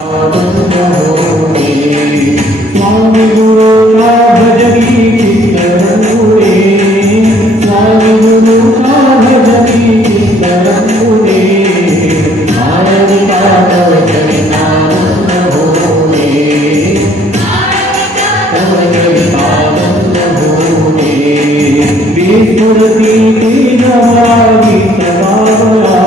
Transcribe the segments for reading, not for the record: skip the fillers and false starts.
स्वामी गुरुला भजनी चित्तरंगुळे, स्वामी गुरुला भजनी चित्तरंगुळे, आरती पादव चरितानंद होणे, चरितानंद होणे, विस्फुरती तेजवारी प्रभावला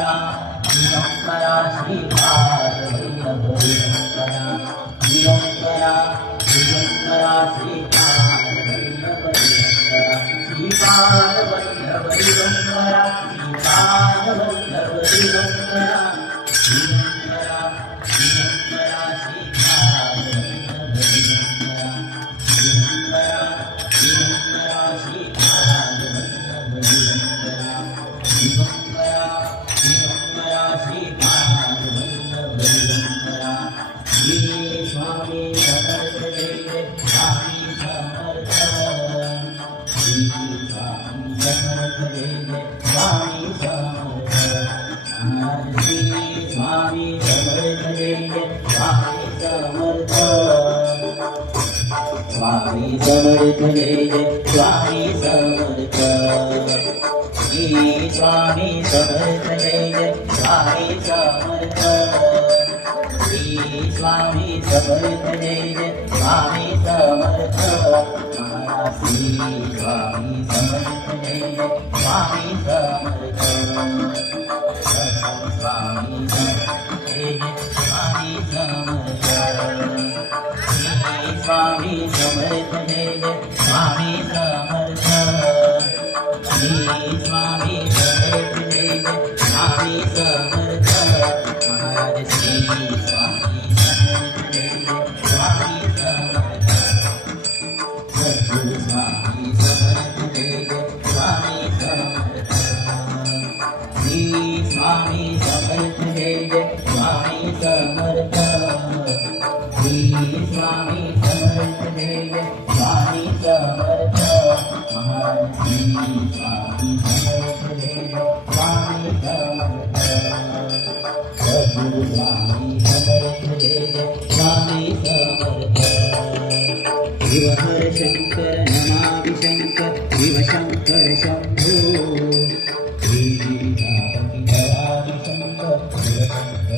दिगंबरा श्रीपाद वल्लभ दिगंबरा दिगंबरा दिगंबरा श्रीपाद वल्लभ दिगंबरा श्रीपाद वल्लभ दिगंबरा श्रीपाद वल्लभ दिगंबरा दिगंबरा दिगंबरा श्रीपाद वल्लभ दिगंबरा दिगंबरा दिगंबरा श्रीपाद वल्लभ दिगंबरा दिगंबरा दिगंबरा श्रीपाद वल्लभ दिगंबरा श्री स्वामी समर्थ जय जय स्वामी समर्थ श्री स्वामी समर्थ जय जय स्वामी समर्थ श्री स्वामी समर्थ जय जय स्वामी समर्थ स्वामी समर्थ जय जय स्वामी समर्थ श्री स्वामी समर्थ जय जय स्वामी समर्थ श्री स्वामी समर्थ जय जय स्वामी समर्थ श्री स्वामी समर्थ जय जय स्वामी समर्थ स्वामी समर्थ जय जय स्वामी समर्थ श्री स्वामी समर्थ जय जय स्वामी समर्थ श्री स्वामी समर्थ जय जय स्वामी समर्थ महाराज श्री स्वामी समर्थ जय जय स्वामी समर्थ सद्गुरु स्वामी समर्थ जय जय स्वामी समर्थ श्री स्वामी समर्थ जय जय स्वामी समर्थ श्री स्वामी समर्थ जय जय स्वामी समर्थ महाराज श्री स्वामी समर्थ जय जय स्वामी समर्थ सद्गुरु स्वामी समर्थ जय जय स्वामी समर्थ शिव हर शंकर नमामि शंकर शिव शंकर शंभो श्री गिरिजापति भवानि शंकर शिव शंकर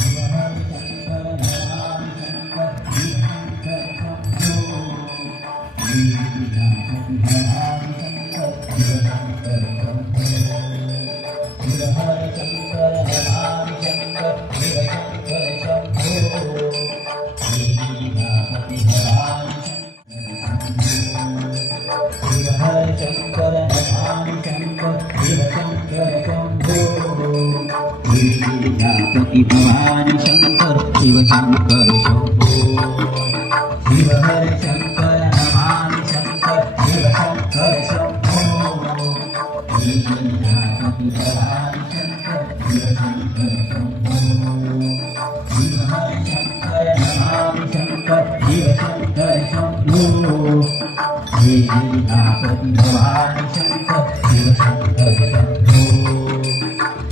शिव हर शंकर नमामि शंकर शिव शंकर शंभो श्री गिरिजापति भवानि शंकर शिव शंकर शंभो शिव हर शंकर नमामि शंकर शिव शंकर शंभो श्री गिरिजापति भवानि शिव हर शंकर नमामि शंकर शिव शंकर शंभो श्री गिरिजापति भवानि शंकर शिव शंकर शंभो शिव हर शंकर नमामि शंकर शिव शंकर शंभो श्री गिरिजापति भवानि शंकर शिव शंकर शंभो शिव हर शंकर नमामि शंकर शिव शंकर शंभो श्री गिरिजापति भवानि शंकर शिव शंकर शंभो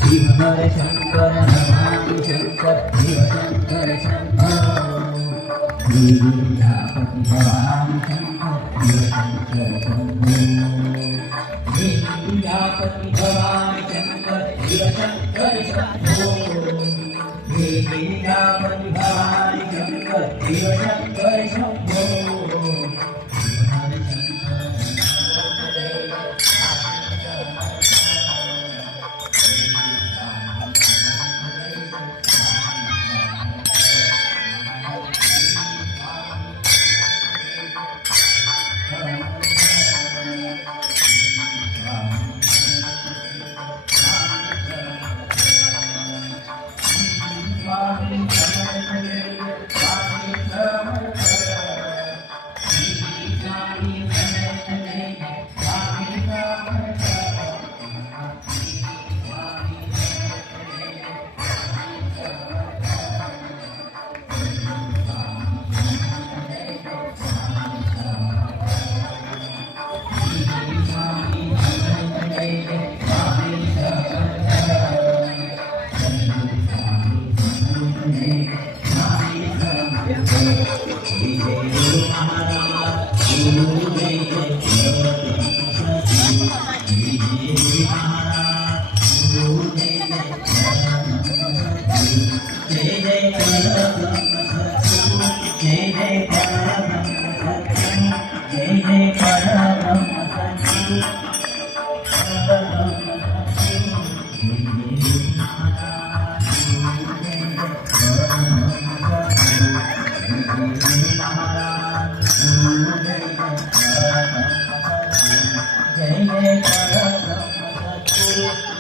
शिव हर शंकर नमामि शंकर शिव शंकर शंभो श्री गिरिजापति भवानि शंकर शिव शंकर शंभो श्री गिरिजापति भवानि शंकर शिव शंकर शंभो श्री गिरिजापति भवानि शंकर शिव शंकर शंभो स्वामी समर्थ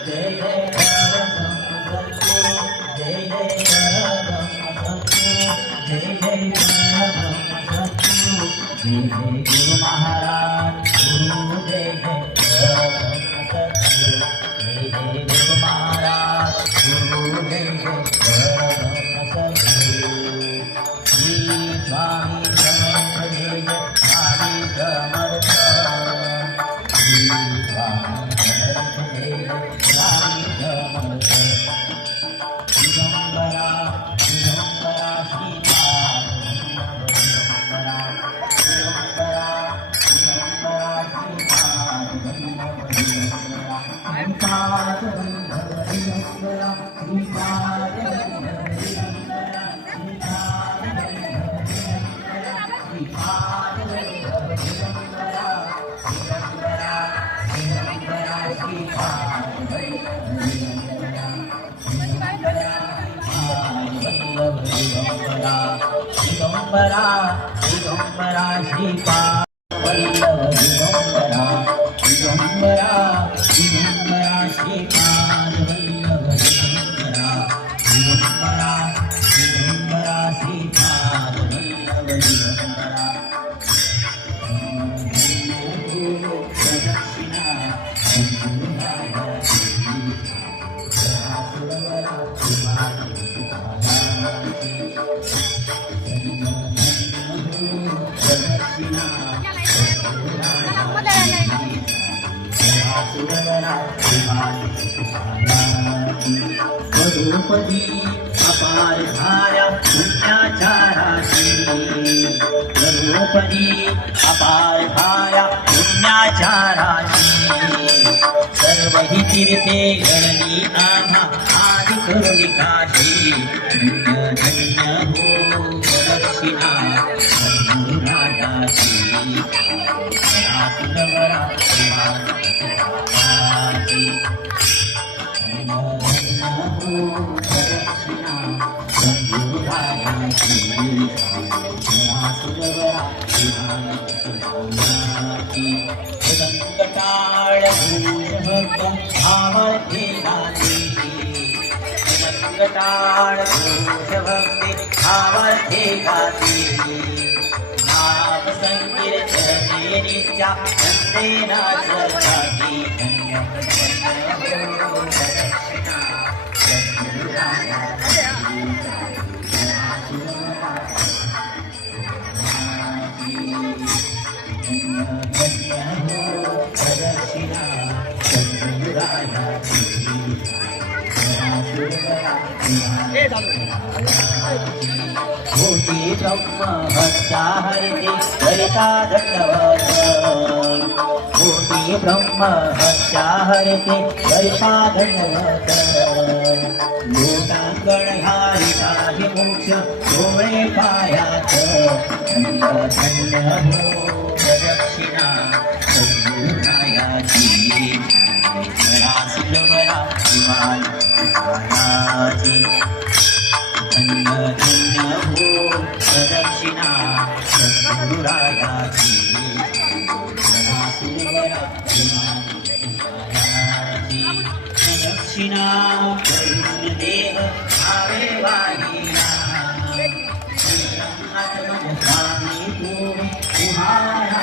जय जय परब्रह्म सद्गुरु जय जय परब्रह्म सद्गुरु जय जय परब्रह्म सद्गुरु जय जय गुरु महाराज गुरु जय जय परब्रह्म सद्गुरु जय जय गुरु महाराज गुरु जय जय परब्रह्म सद्गुरु श्री स्वामी समर्थ जय जय स्वामी समर्थ श्री स्वामी समर्थ जय जय स्वामी समर्थ दिगंबरा दिगंबरा श्रीपाद दिगंबरा दिगंबरा दिगंबरा श्रीपाद दिगंबरा श्रीपाद दिगंबरा श्रीपाद दिगंबरा दिगंबरा श्रीपाद वल्लभ दिगंबरा दिगंबरा दिगंबरा श्रीपाद वल्लभ दिगंबरा दिगंबरा दिगंबरा श्रीपाद वल्लभ दिगंबरा द्रौपदी अपार धारा पुण्याचाराची द्रौपदी अपार धारा पुण्याचाराची सर्व ही तीर्थे गणनी आम्हा आदि करुणिकाशी धन्य धन्य हो दक्षिणा राजाची सुरवरा संकटाळ भूषभक्त भावर्थी गाती संकटाळ भूषभक्ती भावर्थी गाती नाम संकीर्तने नित्या नंदेना सर्वाती कोटी ब्रह्म भक्ता हरिते हरिता दंडवत कोटी ब्रह्म भक्ता हरिते हरिता दंडवत लोटांगण हरिता हि मोक्ष डोळे पायात धन्य धन्य हो दक्षिणा सद्गुरुरायाची सुरवरा शिवाजी धन्य धन्य हो दक्षिणा सद्गुरुरायाची सुरवरा शिवाजी दक्षिणा करुण देह भावे वाहिना स्वामी तुम्हारा